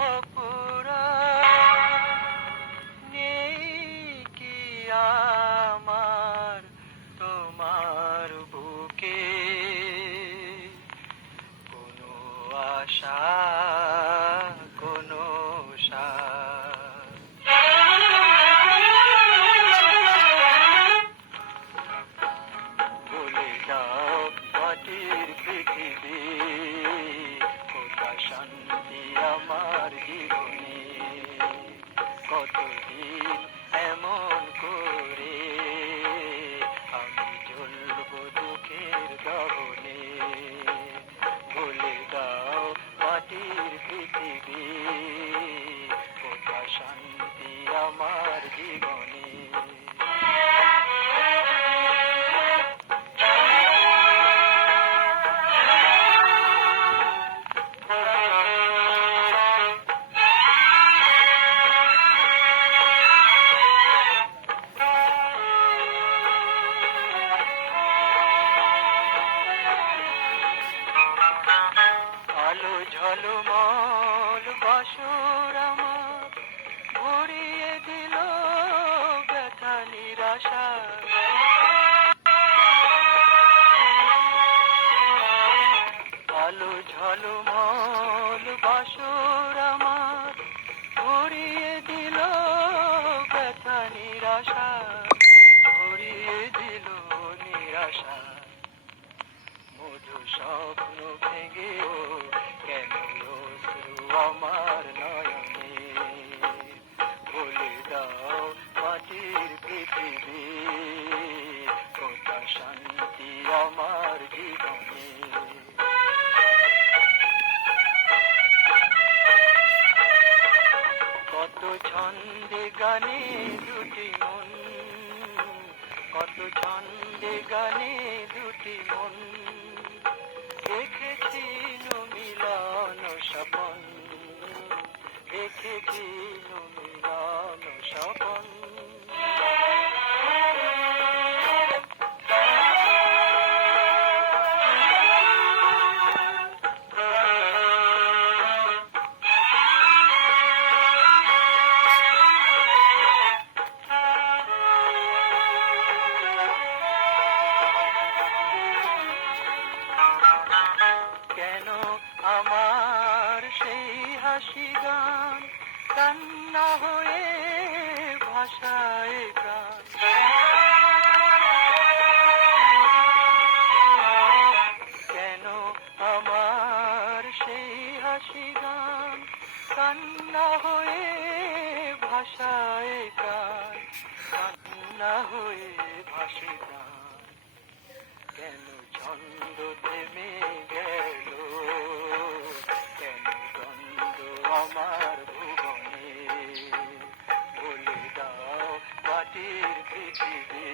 অপরা নেই কি আমার তোমার বুকে কোনো আশা কোনো সাথ বলে দাও মাটির পৃথিবী কোথা শান্তি আমার জীবনে কতদিন এমন করে আমি জ্বলব দুঃখের দহনে বলে দাও মাটির পৃথিবী কোথা শান্তি আমার জীবনে আলো ঝলমল বাসর আমার ভরিয়ে দিল ব্যথা নিরাশা আলো ঝলমল বাসর আমার ভরিয়ে দিল ব্যথা নিরাশা ভরিয়ে দিল নিরাশা মধু স্বপ্ন ভেঙেও কেন অশ্রু আমার নয়নে বলে দাও মাটির পৃথিবী কোথা শান্তি আমার জীবনে কত ছন্দে গানে দুটি মন কত ছন্দে গানে দুটি মন দেখেছি মিলন স্বপন দেখেছি মিলন স্বপন কেন আমার সেই হাসি গান কান্না হয়ে ভাষায় গান কেন আমার সেই হাসি গান কান্না হয়ে ভাষায় গান কান্না হয়ে ভাসে গান কেন ছন্দ থেমে গেল কেন দ্বন্দ্ব আমার ভুবনে বলে দাও মাটির পৃথিবী